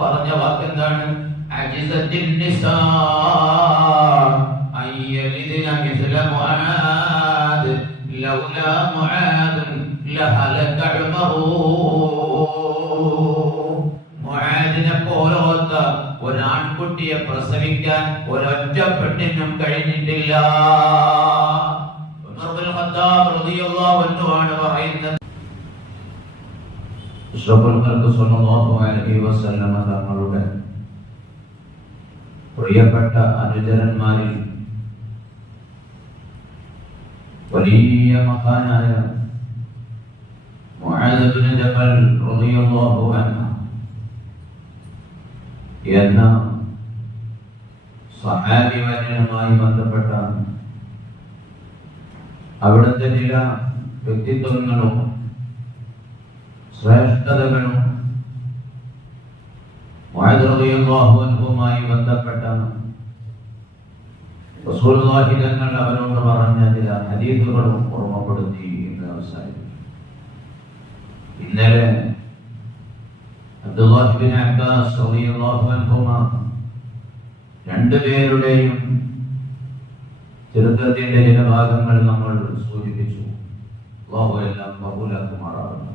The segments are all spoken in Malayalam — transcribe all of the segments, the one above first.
പറഞ്ഞ വാക്കെന്താണ്? അജിസത്തിൻ നിസാ അയ്യലിദിന മിസ്ല മുആദ് ലൗലാ മുആദ് ലഹലക ഉമറു. മുആദിനെ പോലത്തെ ഒരാൺകുട്ടിയെ പ്രസവിക്കാൻ ഒരൊറ്റ പെണ്ണിനും കഴിഞ്ഞിട്ടില്ല. ഉമർ ഇബ്നുൽ ഖത്താബ് റളിയല്ലാഹു അൻഹു ആണ് പറയുന്നത്, സല്ലല്ലാഹു അലൈഹി വസല്ലം തങ്ങളുടെ പ്രിയപ്പെട്ട അനുചരന്മാരിൽ വലിയ മഹാനായ മുആദ് ഇബ്നു ജബൽ റളിയല്ലാഹു അൻഹു എന്ന സ്വഹാബി വര്യനുമായി ബന്ധപ്പെട്ട അവിടുത്തെ ചില വ്യക്തിത്വങ്ങളും ശ്രേഷ്ഠതകളും മുആദ് റളിയല്ലാഹു അൻഹുമായി ബന്ധപ്പെട്ട റസൂലുള്ളാഹി തങ്ങൾ അവരോട് പറഞ്ഞ ചില ഹദീസുകളും ഓർമ്മപ്പെടുത്തി എന്ന് അവസാനിപ്പിച്ചു. ഇന്നലെ അബ്ദുല്ലാഹി ബിൻ അബ്ബാസ് റളിയല്ലാഹു അൻഹുമാ രണ്ടുപേരുടെയും ചരിത്രത്തിന്റെ ചില ഭാഗങ്ങൾ നമ്മൾ സൂചിപ്പിച്ചു. അല്ലാഹു എല്ലാം കബൂലാക്കുമാറാകട്ടെ.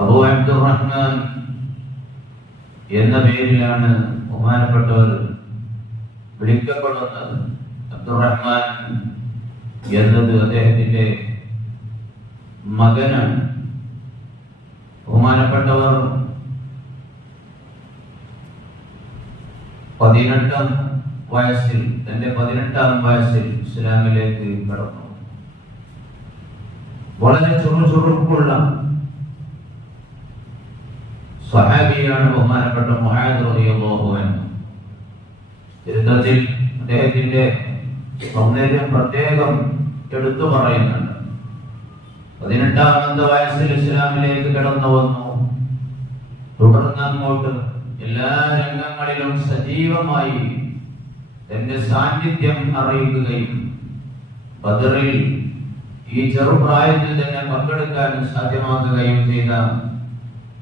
അബൂ അബ്ദുറഹ്മാൻ എന്ന പേരിലാണ് ബഹുമാനപ്പെട്ടവർ വിളിക്കപ്പെടുന്നത്. അബ്ദുറഹ്മാൻ എന്നത് അദ്ദേഹത്തിന്റെ മകനാണ്. ബഹുമാനപ്പെട്ടവർ 18-ാം വയസ്സിൽ തന്റെ 18-ാം വയസ്സിൽ ഇസ്ലാമിലേക്ക് കടന്നു. വളരെ ചുറുചുറുക്കുള്ള സ്വഹാബിയാണ് ബഹുമാനപ്പെട്ട മുആദ് റളിയല്ലാഹു അൻഹു. ചരിത്രത്തിൽ അദ്ദേഹത്തിന്റെ സൗന്ദര്യം പ്രത്യേകം എടുത്തു പറയുന്നുണ്ട്. 18-ാമത്തെ വയസ്സിൽ ഇസ്ലാമിലേക്ക് കടന്നു വന്നു. തുടർന്ന് അങ്ങോട്ട് എല്ലാ രംഗങ്ങളിലും സജീവമായി തന്റെ സാന്നിധ്യം അറിയിക്കുകയും ബദറിൽ ഈ ചെറുപ്രായത്തിൽ തന്നെ പങ്കെടുക്കാൻ സാധ്യമാക്കുകയും ചെയ്ത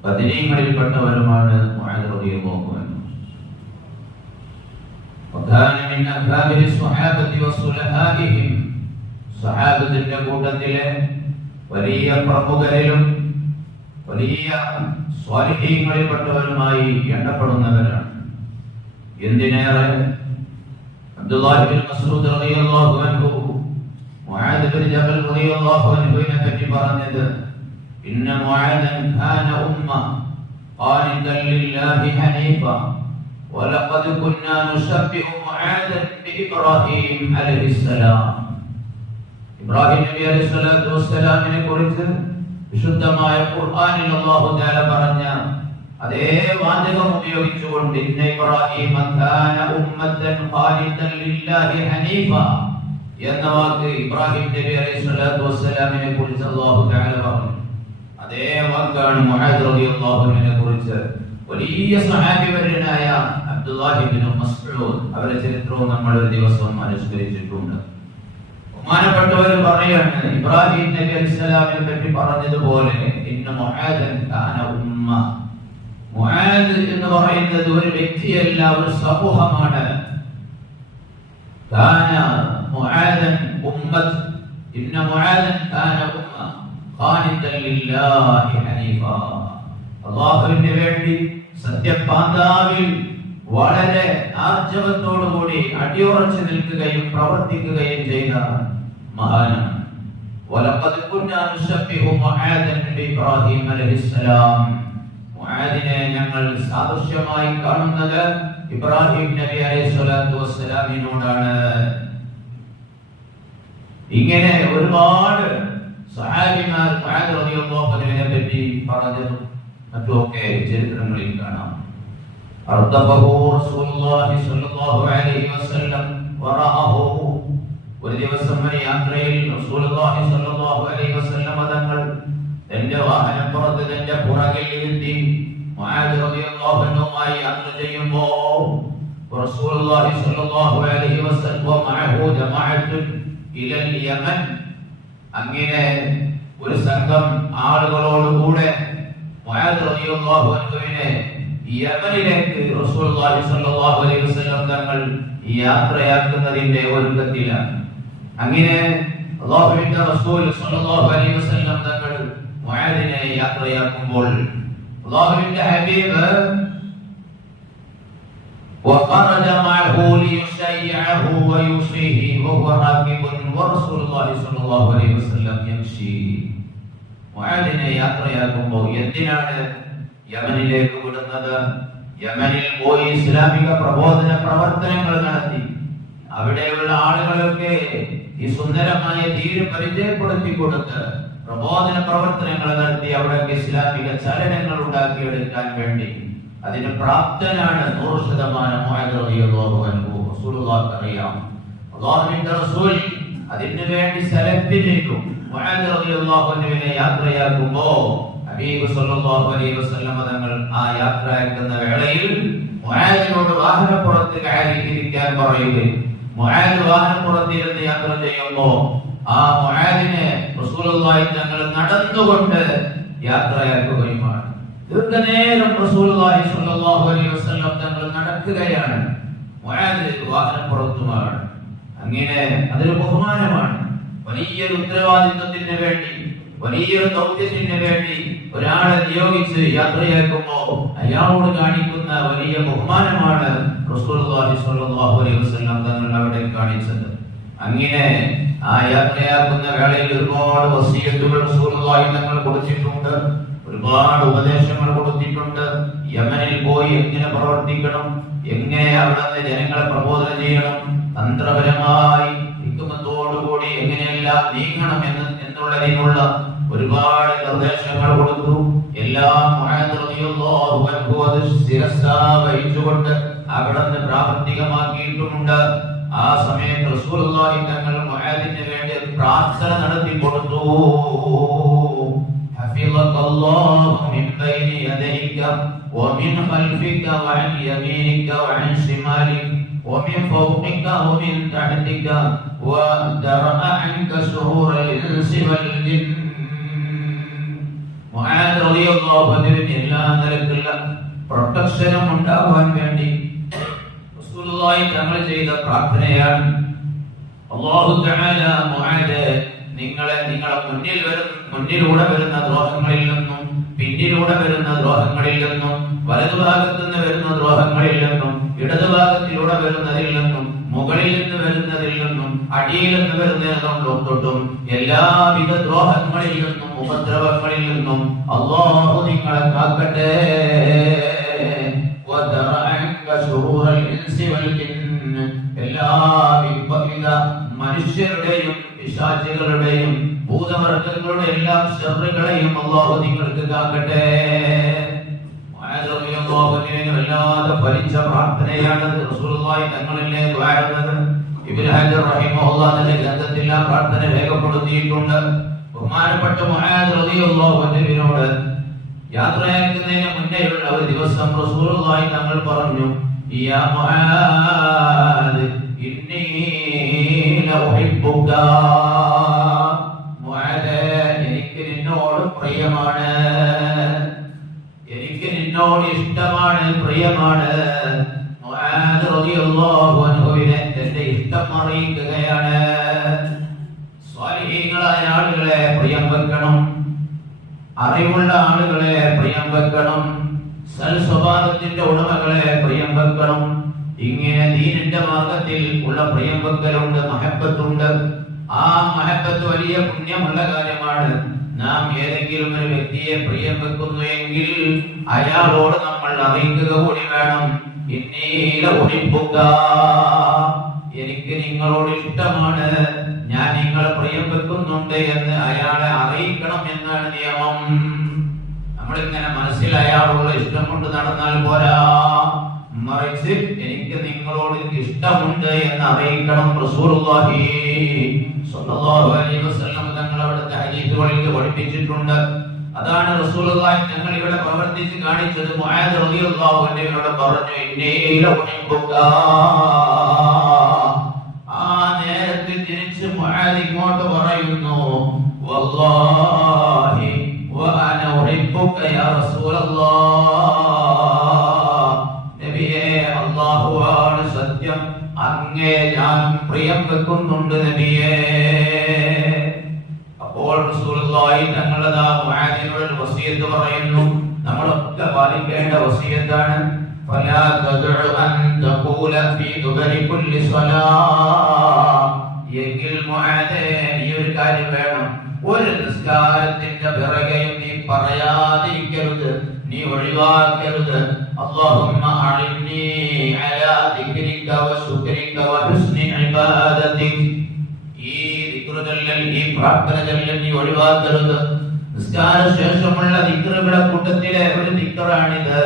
ബദരീങ്ങളിൽപ്പെട്ടവരുമാണ് മുആദ് റളിയല്ലാഹു അൻഹു. വകാന മിൻ അക്ബാരി സ്വഹാബത്തി വസുലഹാഇഹിം, സ്വഹാബത്തിന്റെ കൂട്ടത്തിലെ വലിയ പ്രമുഖരിലും വലിയ സ്വാലിഹീങ്ങളിൽപ്പെട്ടവരുമായി എണ്ണപ്പെടുന്നവരാണ്. എന്തിനേറെ അബ്ദുല്ലാഹി ബിൻ മസ്ഊദ് റളിയല്ലാഹു അൻഹു മുആദ് ബിൻ ജബൽ റളിയല്ലാഹു അൻഹുവിനെ പറ്റി പറഞ്ഞത്, ഇന്ന മുആദൻ കാന ഉമ്മ ഖാനിതൻ ലില്ലാഹി ഹനീഫ വലഖദ് കുന്നാ നുശബ്ബിഹു മുആദൻ ബിഇബ്രാഹീം അലൈഹിസ്സലാം. ഇബ്രാഹിം നബി അലൈഹിസ്സലാത്തു വസ്സലാമിനെ കുറിച്ച് വിശുദ്ധമായ ഖുർആനിൽ അല്ലാഹു തആല പറഞ്ഞ അതേ വാചകം ഉപയോഗിച്ചുകൊണ്ട് ഇന്ന ഇബ്രാഹീമ കാന ഉമ്മത്തൻ ഖാനിതൻ ലില്ലാഹി ഹനീഫ എന്ന വാക്ക് ഇബ്രാഹിം നബി അലൈഹിസ്സലാത്തു വസ്സലാമിനെ കുറിച്ച് അല്ലാഹു തആല പറഞ്ഞു. അതേ വാക്കാണ് മുആദ് റളിയല്ലാഹു അൻഹുവിനെ കുറിച്ച് വലിയ സ്വഹാബിവര്യനായ അബ്ദുല്ലാഹി ഇബ്നു മസ്ഊദ് അവരുടെ ചരിത്രവും നമ്മൾ ഒരു ദിവസം അനുസ്മരിച്ചിട്ടുണ്ട്. ബഹുമാനപ്പെട്ടവർ പറയാണ്, ഇബ്രാഹിം നബി അലൈഹിസ്സലാമിനെ പറ്റി പറഞ്ഞതുപോലെ ഇന്ന മുആദൻ കാന ഉമ്മ, മുആദ് എന്ന് പറയുന്നത് ഒരു വ്യക്തിയല്ല, ഒരു സമൂഹമാണ്. കാന മുആദൻ ഉമ്മത്ത്, ഇന്ന മുആദൻ കാന ഉമ്മ ഖാനിതൻ ലില്ലാഹി ഹനീഫ, അല്ലാഹുവിന് വേണ്ടി സത്യപാന്താവിൽ വളരെ ആർജവത്തോടുകൂടി അടിയുറച്ചു നിൽക്കുകയും പ്രവർത്തിക്കുകയും ചെയ്ത മഹാനാണ്. വലഖദ് കുന്നാ നുശബ്ബിഹു മുആദൻ ബിഇബ്രാഹീം അലൈഹിസ്സലാം, മുആദിനെ ഞങ്ങൾ സാദൃശ്യമായി കാണുന്നത് ഇബ്രാഹിം നബി അലൈഹിസ്സലാത്തു വസ്സലാമിനോടാണ്. ഇങ്ങനെ ഒരുപാട് സ്വഹാബിമാർ മുആദ് റളിയല്ലാഹു അൻഹുവിനെ പറ്റി പറഞ്ഞതും മറ്റുമൊക്കെ ചരിത്രങ്ങളിൽ കാണാം. അർദബഹു റസൂലുള്ളാഹി സ്വല്ലല്ലാഹു അലൈഹി വസല്ലം വറഅഹു, ഒരു ദിവസം ഒരു യാത്രയിൽ റസൂലുള്ളാഹി സ്വല്ലല്ലാഹു അലൈഹി വസല്ലം തങ്ങൾ തന്റെ വാഹനപ്പുറത്ത് തന്റെ പുറകിൽ ഇരുത്തി മുആദ് റളിയല്ലാഹു അൻഹുമായി യാത്ര ചെയ്യുമ്പോൾ റസൂലുള്ളാഹി സ്വല്ലല്ലാഹു അലൈഹി വസല്ലം വമഅഹു ജമാഅത്തുൻ ഇലൽ യമൻ, അങ്ങനെ ഒരു സംഘം ആളുകളോട് കൂടെ മുആദ് റളിയല്ലാഹു അൻഹുവിനെ യമനിലേക്ക് റസൂലുള്ളാഹി സ്വല്ലല്ലാഹു അലൈഹി വസല്ലം തങ്ങൾ യാത്രയാക്കുന്നതിന്റെ ഒരുക്കത്തിലാണ്. അങ്ങനെ അല്ലാഹുവിന്റെ റസൂൽ സ്വല്ലല്ലാഹു അലൈഹി വസല്ലം തങ്ങൾ മുആദിനെ യാത്രയാക്കുമ്പോൾ അല്ലാഹുവിന്റെ ഹബീബ് وخرج معه ليشيعه ويوصيه وهو راكب ورسول الله صلى الله عليه وسلم يمشي. മുആദിനെ യാത്രയാക്കുമ്പോൾ എന്തിനാണ് യമനിലേക്ക് വിടുന്നത്? യമനിൽ പോയി ഇസ്ലാമിക പ്രബോധന പ്രവർത്തനങ്ങൾ നടത്തി അവിടെയുള്ള ആളുകളൊക്കെ ഈ സുന്ദരമായ ദീൻ പരിചയപ്പെടുത്തി കൊടുത്ത് പ്രബോധന പ്രവർത്തനങ്ങൾ നടത്തി അവിടെ ഇസ്ലാമിക ചലനങ്ങൾ ഉണ്ടാക്കിയെടുക്കാൻ വേണ്ടി അതിന് പ്രാപ്തനാണ് 100% മുആദ് റളിയല്ലാഹു അൻഹു. റസൂലുള്ളാഹിക്ക് അറിയാം, അല്ലാഹുവിന്റെ റസൂൽ അതിനു വേണ്ടി സെലക്ട് ചെയ്തു. മുആദ് റളിയല്ലാഹു അൻഹുവിനെ യാത്രയാക്കുമ്പോൾ ഹബീബ് സല്ലല്ലാഹു അലൈഹി വസല്ലം തങ്ങൾ ആ യാത്രയാക്കുന്ന വേളയിൽ മുആദിനോട് വാഹനപ്പുറത്ത് കയറിയിരിക്കാൻ പറയുകയും മുആദ് വാഹനപ്പുറത്തിരുന്ന് യാത്ര ചെയ്യുമ്പോൾ ആ മുആദിനെ റസൂലുള്ളാഹി തങ്ങൾ നടന്നുകൊണ്ട് യാത്രയാക്കുകയുമാണ്. ദീർഘനേരം റസൂലുള്ളാഹി സ്വല്ലല്ലാഹു അലൈഹി വസല്ലം തങ്ങൾ നടക്കുകയാണ്, മുആദ് വാഹനപ്പുറത്തുമാണ്. അങ്ങനെ അതൊരു ബഹുമാനമാണ്. വലിയൊരു ഉത്തരവാദിത്വത്തിന് വേണ്ടി, വലിയൊരു ദൗത്യത്തിന് വേണ്ടി ഒരാളെ നിയോഗിച്ച് യാത്രയാക്കുമ്പോൾ അയാളോട് കാണിക്കുന്ന വലിയ ബഹുമാനമാണ് റസൂലുള്ളാഹി സ്വല്ലല്ലാഹു അലൈഹി വസല്ലം തങ്ങൾ അവിടെ കാണിച്ചത്. അങ്ങനെ ആ യാത്രയാക്കുന്ന വേളയിൽ ഒരുപാട് വസിയത്തുകൾ റസൂലുള്ളാഹി തങ്ങൾ കൊടുത്തിട്ടുണ്ട്, ഒരുപാട് ഉപദേശങ്ങൾ കൊടുത്തിട്ടുണ്ട്. യമനിൽ പോയി എങ്ങനെ പ്രവർത്തിക്കണം, എങ്ങനെ അവിടുന്ന് ജനങ്ങളെ പ്രബോധനം ചെയ്യണം, തന്ത്രപരമായി ഹിക്മത്തോടുകൂടി എങ്ങനെയെല്ലാം നീങ്ങണം എന്നുള്ളതിനുള്ള ഒരുപാട് നിർദ്ദേശങ്ങൾ കൊടുത്തു. എല്ലാം മുആദ് റളിയല്ലാഹു അൻഹു അത് ശിരസാ വഹിച്ചുകൊണ്ട് അവിടുന്ന് പ്രാവർത്തികമാക്കിയിട്ടുമുണ്ട്. ആ സമയത്ത് റസൂലുള്ളാഹി തങ്ങൾ മുആദിന് വേണ്ടി പ്രാർത്ഥന നടത്തി കൊടുത്തു. حفظك الله من بين يديك ومن خلفك وعن يمينك وعن شمالك ومن فوقك ومن تحتك ودرأ عنك شرور الإنس والجن. മുആദ് റളിയല്ലാഹു അൻഹു എല്ലാ നിലക്കുള്ള പ്രൊട്ടക്ഷനും ഉണ്ടാവാൻ വേണ്ടി റസൂലുള്ളാഹി തങ്ങൾ ചെയ്ത പ്രാർത്ഥനയാണ്. അല്ലാഹു തആല മുആദ് നിങ്ങളെ മുന്നിലൂടെ വരുന്ന ദ്രോഹങ്ങളിൽ നിന്നും പിന്നിലൂടെ വരുന്ന ദ്രോഹങ്ങളിൽ നിന്നും വലതുഭാഗത്തു നിന്ന് വരുന്ന ദ്രോഹങ്ങളിൽ നിന്നും ഇടതുഭാഗത്തിലൂടെ വരുന്നതിൽ നിന്നും മുകളിൽ നിന്ന് വരുന്നതിൽ നിന്നും അടിയിൽ നിന്ന് വരുന്നതിനും തൊട്ടും എല്ലാവിധ ദ്രോഹങ്ങളിൽ നിന്നും ഉപദ്രവങ്ങളിൽ നിന്നും അല്ലാഹു നിങ്ങളെ കാക്കട്ടെ. എല്ലാവിധ മനുഷ്യരുടെയും പിശാചുകളുടെയും ഭൂതവർഗങ്ങളുടെ എല്ലാം ശർറുകളെയും അല്ലാഹു നിങ്ങൾക്ക് കാക്കട്ടെ. വല്ലാതെ ഫലിച്ച പ്രാർത്ഥനയാണ് റസൂലുള്ളാഹി തങ്ങളിലെ ദുആ. ഇബ്നു ഹജർ റഹിമഹുല്ലാഹ് തന്റെ ഗ്രന്ഥത്തിൽ ആ പ്രാർത്ഥന രേഖപ്പെടുത്തിയിട്ടുണ്ട്. ബഹുമാനപ്പെട്ട മുആദ് റളിയല്ലാഹു അൻഹുവിനോട് യാത്രയാക്കുന്നതിന് മുന്നേയുള്ള ഒരു ദിവസം റസൂലുള്ളാഹി തങ്ങൾ പറഞ്ഞു, യാ മുആദ് ഇന്നി ലഉഹിബ്ബുക. മുആദ് എനിക്ക് നിന്നോട് പ്രിയമാണ്, എനിക്ക് നിന്നോട് ഇഷ്ടമാണ്, പ്രിയമാണ്. മുആദ് റളിയല്ലാഹു അൻഹുവിനെ തന്റെ ഇഷ്ടം അറിയിക്കുകയാണ്. സ്വാലിഹീങ്ങളായ ആളുകളെ പ്രിയം വെക്കണം, അറിവുള്ള ആളുകളെ പ്രിയം വെക്കണം, സൽ സ്വഭാവത്തിന്റെ ഉടമകളെ പ്രിയം വെക്കണം. ഇങ്ങനെ ദീനിന്റെ മാർഗത്തിൽ ഉള്ള പ്രിയം വെക്കലുണ്ട്, മഹബത്തുണ്ട്. ആ മഹബത്ത് വലിയ പുണ്യമുള്ള കാര്യമാണ്. നാം ഏതെങ്കിലും ഒരു വ്യക്തിയെ പ്രിയം വെക്കുന്നു എങ്കിൽ അയാളോട് നമ്മൾ അറിയിക്കുക കൂടി വേണം, ഇന്നീല ഒഴിപ്പുക, എനിക്ക് നിങ്ങളോട് ഇഷ്ടമാണ്, ഞാൻ നിങ്ങളെ പ്രിയം വെക്കുന്നുണ്ട് എന്ന് അയാളെ അറിയിക്കണം എന്നാണ് നിയമം. നമ്മളിങ്ങനെ മനസ്സിൽ അയാളോട് ഇഷ്ടം കൊണ്ട് നടന്നാൽ പോരാ, മറിച്ച് എനിക്ക് നിങ്ങളോട് ഇഷ്ടമുണ്ട് എന്ന് അറിയിക്കണം. റസൂലുള്ളാഹി സ്വല്ലല്ലാഹു അലൈഹി വസല്ലം തങ്ങൾ അവിടുത്തെ ഹദീസുകളിൽ പഠിപ്പിച്ചിട്ടുണ്ട്. അതാണ് റസൂലുള്ളാഹി തങ്ങൾ ഇവിടെ പ്രവർത്തിച്ച് കാണിച്ചത്. മുആദ് റളിയല്ലാഹു അൻഹുവിനോട് പറഞ്ഞു, ഇന്നീല ഉഹിബ്ബുക. ആ നേരത്തെ തിരിച്ച് മുആദ് ഇങ്ങോട്ട് പറയുന്നു, വല്ലാഹി വഅന ഉഹിബ്ബുക യാ റസൂലല്ലാഹ്, നബിയേ അല്ലാഹുവാണ് സത്യം, അങ്ങേ ഞാൻ പ്രിയം വെക്കുന്നുണ്ട് നബിയേ. അപ്പോൾ റസൂലുള്ളാഹി തങ്ങളതാ മുആദിനോട് വസിയത്ത് പറയുന്നു. നമ്മളൊക്കെ പാലിക്കേണ്ട വസിയത്താണ്. ഫലാ തദ്ഉ അൻ തഖൂല ഫീ ദുബരി കുല്ലി സ്വലാ. എങ്കിൽ മുആദേ നീ ഒരു കാര്യം വേണം, ഒരു നിസ്കാരത്തിന്റെ പിറകെയും നീ പറയാതിരിക്കരുത്, നീ ഒഴിവാക്കരുത്. അല്ലാഹുമ്മ അഇന്നി അലാ ദിക്രിക വ ശുക്രിക വ ഹുസ്നി ഇബാദതിക. ഈ ദിക്ർ ചൊല്ലൽ, ഈ പ്രാർത്ഥന ചൊല്ലൽ നീ ഒഴിവാക്കരുത്. നിസ്കാര ശേഷമുള്ള ദിക്റുകളുടെ കൂട്ടത്തിലെ ഒരു ദിക്റാണിത്.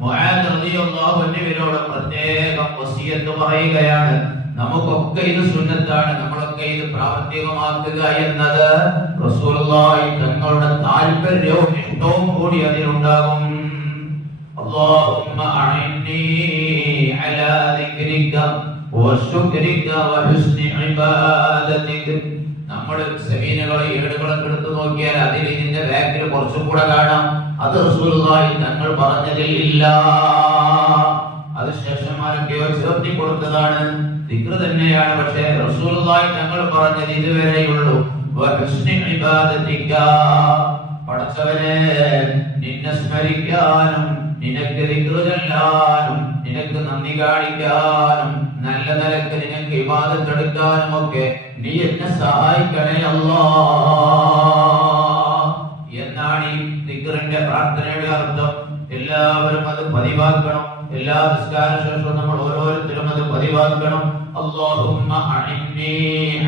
മുആദ് റളിയല്ലാഹു അൻഹുവിനോട് പ്രത്യേകം വസിയത്ത് പറയുകയാണ്. നമുക്കൊക്കെ ഇത് സുന്നത്താണ്, നമ്മളൊക്കെ ഇത് പ്രാവർത്തികമാക്കുക എന്നത് റസൂലുള്ളാഹി തങ്ങളുടെ താല്പര്യവും ഇഷ്ടവും കൂടി അതിലുണ്ടാകും. അല്ലാഹുമ്മ അഇന്നി അലാ ദിക്രിക വശുക്രിക വഹുസ്നി ഇബാദതിക. നമ്മൾ സെമീനുകളെ ഏടുകളൊക്കെ എടുത്തു നോക്കിയാൽ അതിൽ ഇതിന്റെ ബാക്കിൽ കുറച്ചും കൂടെ കാണാം. അത് റസൂലുള്ളാഹി തങ്ങൾ പറഞ്ഞതിൽ ഇല്ല, അത് ശേഷന്മാരൊക്കെയോ ചേർത്തി കൊടുത്തതാണ്. ദിക്ർ തന്നെയാണ്, പക്ഷേ റസൂലുള്ളാഹി തങ്ങൾ പറഞ്ഞത് ഇതുവരെയുള്ളൂ. വഹുസ്നി ഇബാദതിക, പടച്ചവനെ നിന്നെ സ്മരിക്കാനും നിനക്ക് ദിക്ർ ചൊല്ലാനും നിനക്ക് നന്ദി കാണിക്കാനും നല്ല നിലക്ക് നിനക്ക് ഇബാദത്ത് എടുക്കാനും ഒക്കെ നീ എന്നെ സഹായിക്കണേ അല്ലാഹ് എന്നാണ് ഈ ദിക്റിന്റെ പ്രാർത്ഥനയുടെ അർത്ഥം. എല്ലാവരും അത് പതിവാക്കണം. എല്ലാ നിസ്കാര ശേഷവും നമ്മൾ ഓരോരുത്തരും അത് പതിവാക്കണം. അല്ലാഹുമ്മ അഇന്നി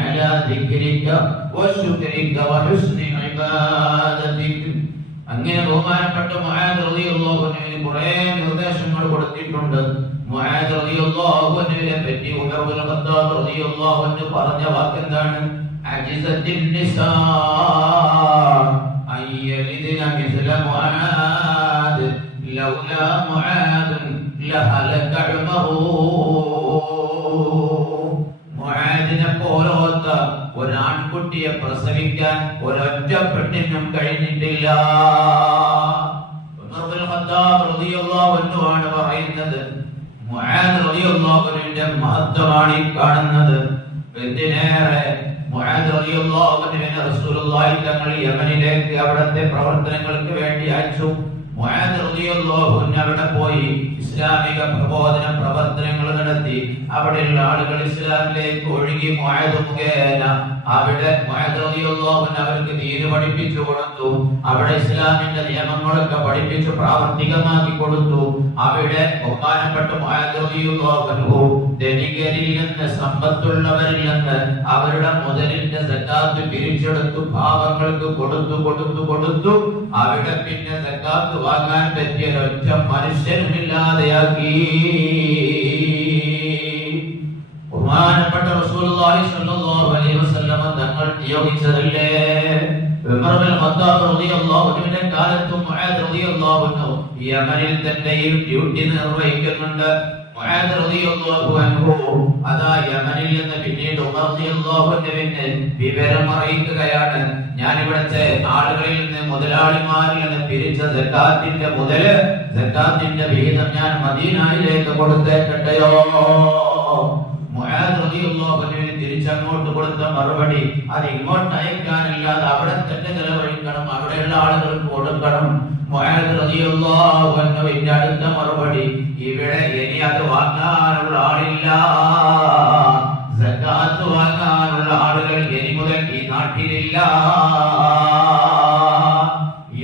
അലാ ദിക്രിക വശുക്രിക വഹുസ്നി ഇബാദതിക. അങ്ങനെ ബഹുമാനപ്പെട്ട മുആദ് റളിയല്ലാഹു അൻഹു കുറേ നിർദ്ദേശങ്ങൾ കൊടുത്തിട്ടുണ്ട്. മുആദ് റളിയല്ലാഹു അൻഹുവിനെ പറ്റി ഉമർ ഇബ്നു ഖത്താബ് റളിയല്ലാഹു അൻഹു പറഞ്ഞ വാക്കെന്താണ്? അജിസത്തിൻ നിസാ അയ്യലിദന മിസ്ല മുആദ് ലൗലാ മുആദ് ലഹലക ഉമറു. മുആദിനെ പോലത്തെ ഒരാൺകുട്ടിയെ പ്രസവിക്കാൻ ഒരൊറ്റ പെണ്ണിനും കഴിഞ്ഞിട്ടില്ല. ഉമർ ഇബ്നു ഖത്താബ് റളിയല്ലാഹു അൻഹു ആണ് പറയുന്നത്. മുആദ് റളിയല്ലാഹു അൻഹുവിന്റെ മഹത്വമാണ് ഈ കാണുന്നത്. എന്തിനേറെ മുആദ് റളിയല്ലാഹു അൻഹുവിനെ റസൂലുള്ളാഹി തങ്ങൾ യമനിലേക്ക് അവിടുത്തെ പ്രവർത്തനങ്ങൾക്ക് വേണ്ടി അയച്ചു. മുആദ് റളിയല്ലാഹു അൻഹു അവിടെ പോയി ഇസ്ലാമിക പ്രബോധന പ്രവർത്തനങ്ങൾ നടത്തി. അവിടെയുള്ള ആളുകൾ ഇസ്ലാമിലേക്ക് ഒഴുകി. മുആദ് മുഖേന അവിടെ മുആദ് റളിയല്ലാഹു അൻഹു അവർക്ക് ദീൻ പഠിപ്പിച്ചു കൊടുത്തു. അവിടെ ഇസ്ലാമിന്റെ നിയമങ്ങളൊക്കെ പഠിപ്പിച്ചു പ്രാവർത്തികമാക്കി കൊടുത്തു. അവിടെ ബഹുമാനപ്പെട്ട മുആദ് റളിയല്ലാഹു അൻഹു ധനികരിൽ നിന്ന് സമ്പത്തുള്ളവരിൽ നിന്ന് അവരുടെ മുതലിന്റെ സക്കാത്ത് പിരിച്ചെടുത്തു പാവങ്ങൾക്ക് കൊടുത്തു കൊടുത്തു കൊടുത്തു. അവിടെ പിന്നെ സക്കാത്ത് വാങ്ങാൻ പറ്റിയ ഒറ്റ മനുഷ്യനുമില്ലാതെയാക്കി. ബഹുമാനപ്പെട്ട റസൂലുള്ളാഹി സ്വല്ലല്ലാഹു അലൈഹി വസല്ലം തങ്ങൾ നിയോഗിച്ചതല്ലേ. ഉമർ ഇബ്നു ഖത്താബ് റളിയല്ലാഹു അൻഹുവിന്റെ കാലത്തും മുആദ് റളിയല്ലാഹു അൻഹു യമനിൽ തന്നെയും ഡ്യൂട്ടി നിർവഹിക്കുന്നുണ്ട്. മുആദ് റളിയല്ലാഹു അൻഹു അതാ യമനിൽ നിന്ന് പിന്നീട് ഉമർ റളിയല്ലാഹു അൻഹുവിനെ വിവരം അറിയിക്കുകയാണ്. ഞാൻ ഇവിടുത്തെ ആളുകളിൽ നിന്ന് മുതലാളിമാരിൽ നിന്ന് പിരിച്ച സക്കാത്തിന്റെ മുതല് സക്കാത്തിന്റെ വിഹിതം ഞാൻ മദീനയിലേക്ക് കൊടുത്തേക്കട്ടെയോ? മുആദ് റളിയല്ലാഹു അൻഹുവിന് തിരിച്ചങ്ങോട്ട് കൊടുത്ത മറുപടി അത് ഇങ്ങോട്ട് അയക്കാനില്ലാതെ അവിടെ തന്നെ ചെലവഴിക്കണം, അവിടെയുള്ള ആളുകൾക്ക് കൊടുക്കണം. മുആദ് റളിയല്ലാഹു അൻഹുവിന്റെ അടുത്ത മറുപടി ഇവിടെ ഇനി അത് വാങ്ങാനുള്ള ആളില്ല, സക്കാത്ത് വാങ്ങാനുള്ള ആളുകൾ ഇനി മുതൽ ഈ നാട്ടിലില്ല.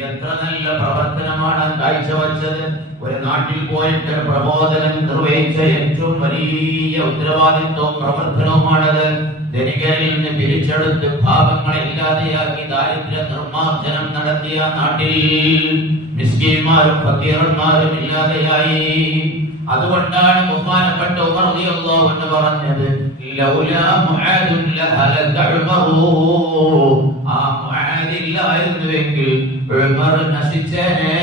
എത്ര നല്ല പ്രവർത്തനമാണ് കാഴ്ചവെച്ചത്. ഒരു നാട്ടിൽ പോയിട്ട് പ്രബോധനം നിർവഹിച്ച ഏറ്റവും വലിയ ഉത്തരവാദിത്വവും പ്രവർത്തനവുമാണത്. ധനികരിൽ നിന്ന് പിരിച്ചെടുത്ത് പാപങ്ങളെ ഇല്ലാതെയാക്കി ദാരിദ്ര്യ നിർമ്മാർജ്ജനം നടത്തിയ നാട്ടിൽ മിസ്കീന്മാരും ഫക്കീറന്മാരും ഇല്ലാതെയായി. അതുകൊണ്ടാണ് ബഹുമാനപ്പെട്ട ഉമർ റളിയല്ലാഹു അൻഹു പറഞ്ഞത് ലൗലാ മുആദ് ലഹലക ഉമറു. ആ മുആദ് ഇല്ലായിരുന്നുവെങ്കിൽ ഉമർ നശിച്ചേനെ.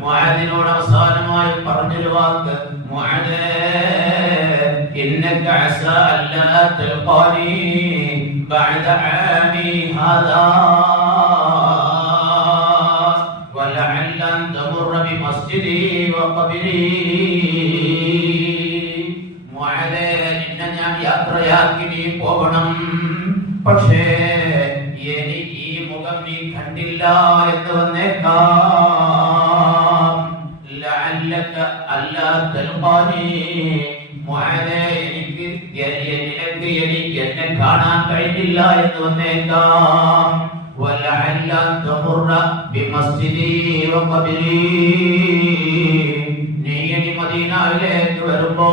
മുആദിനോട് അവസാനമായി പറഞ്ഞൊരു വാക്ക്, മുആദേ ഇന്നക അസാ അല്ലാ തൽഖാനി ബഅദ ആമി ഹാദാ. ബിമസ്ജിദി വഖബരി. മുആദേ, നിന്നെ ഞാൻ യാത്രയാക്കി നീ പോകണം, പക്ഷേ എനിക്ക് ഈ മുഖം നീ കണ്ടില്ല എന്ന് വന്നേക്കാം. ലഅല്ലക അല്ലാ തൽഖാനി. മുആദേ, എനിക്ക് എന്നെ കാണാൻ കഴിഞ്ഞില്ല എന്ന് വന്നേക്കാം. വലഅല്ല തമുറ ബിമസ്ജിദി വഖബരി. നീ ഇനി മദീനയിലേക്ക് വരുമ്പോ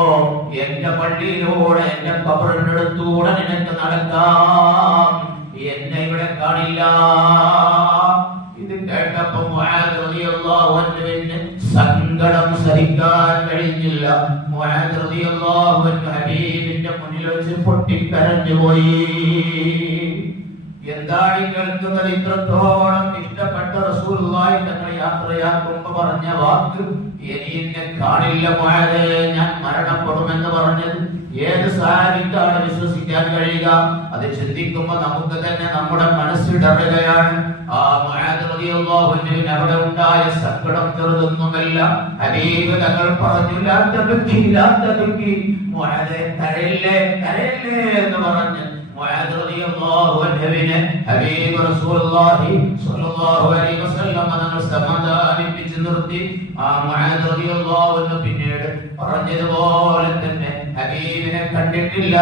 എന്റെ പള്ളിയിലൂടെ എന്റെ ഖബറിനടുത്തൂടെ നിനക്ക് നടക്കാം, എന്നെ ഇവിടെ കാണില്ല. ഇത് കേട്ടപ്പോ മുആദ് റളിയല്ലാഹു അൻഹുവിന് സങ്കടം സഹിക്കാൻ കഴിഞ്ഞില്ല. മുആദ് റളിയല്ലാഹു അൻഹു ഹബീബിന്റെ മുന്നിൽ വെച്ച് പൊട്ടിക്കരഞ്ഞു പോയി. എന്താണ് കേൾക്കുന്നത്? ഇത്രത്തോളം ഇഷ്ടപ്പെട്ട റസൂലുള്ളാഹി തങ്ങൾ യാത്രയാക്കുമ്പോ പറഞ്ഞ വാക്ക്, ഇനി എന്നെ കാണില്ല മുആദേ, ഞാൻ മരണപ്പെടുമെന്ന് പറഞ്ഞത് ഏത് സഹാബിക്കാണ് വിശ്വസിക്കാൻ കഴിയുക? അത് ചിന്തിക്കുമ്പോ നമുക്ക് തന്നെ നമ്മുടെ മനസ്സിടറുകയാണ്. ആ മുആദ് റളിയല്ലാഹു അൻഹുവിന് അവിടെ ഉണ്ടായ സങ്കടം ചെറുതൊന്നുമല്ല. ഹബീബ് തങ്ങൾ പറഞ്ഞു, ലാ തബ്കി ലാ തബ്കി, മുആദേ കരയില്ലേ കരയില്ലേ എന്ന് പറഞ്ഞു മുആദ് റളിയല്ലാഹു അൻഹുവിനെ ഹബീബ് റസൂലുള്ളാഹി സ്വല്ലല്ലാഹു അലൈഹി വസല്ലം തങ്ങൾ സമാധാനിപ്പിച്ചു നിർത്തി. ആ മുആദ് റളിയല്ലാഹു അൻഹു പിന്നീട് പറഞ്ഞതുപോലെ തന്നെ ഹബീബിനെ കണ്ടിട്ടില്ല.